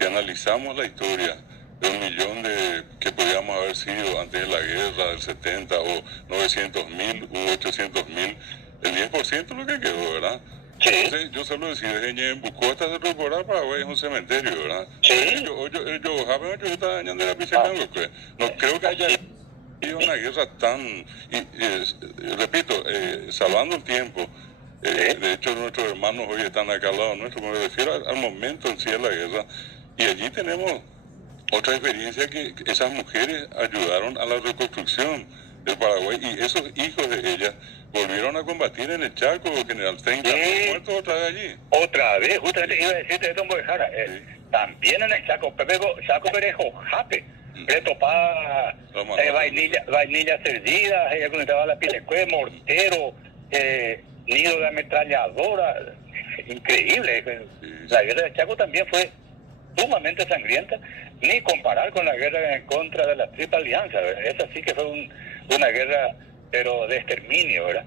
si analizamos la historia de 1 millón que podíamos haber sido antes de la guerra del 70, o 900.000 u 800.000, el 10% es lo que quedó, ¿verdad? Sí. Entonces, yo suelo decir, desde Ñembucú hasta Cerro Paraguay es un cementerio, ¿verdad? Sí. No creo que haya habido una guerra tan, repito, salvando el tiempo. De hecho, nuestros hermanos hoy están acá al lado nuestro, me refiero al momento en sí de la guerra. Y allí tenemos otra experiencia, que esas mujeres ayudaron a la reconstrucción del Paraguay, y esos hijos de ellas volvieron a combatir en el Chaco, General 30 muertos otra vez allí. Otra vez, justamente iba a decirte esto, Jara, también en el Chaco Perejo, Jape, Pretopá, vainilla cerdida, ella conectaba la pilecue, mortero, nido de ametralladora, increíble. La guerra del Chaco también fue sumamente sangrienta, ni comparar con la guerra en contra de la Triple Alianza, ¿verdad? Esa sí que fue una guerra, pero de exterminio, ¿verdad?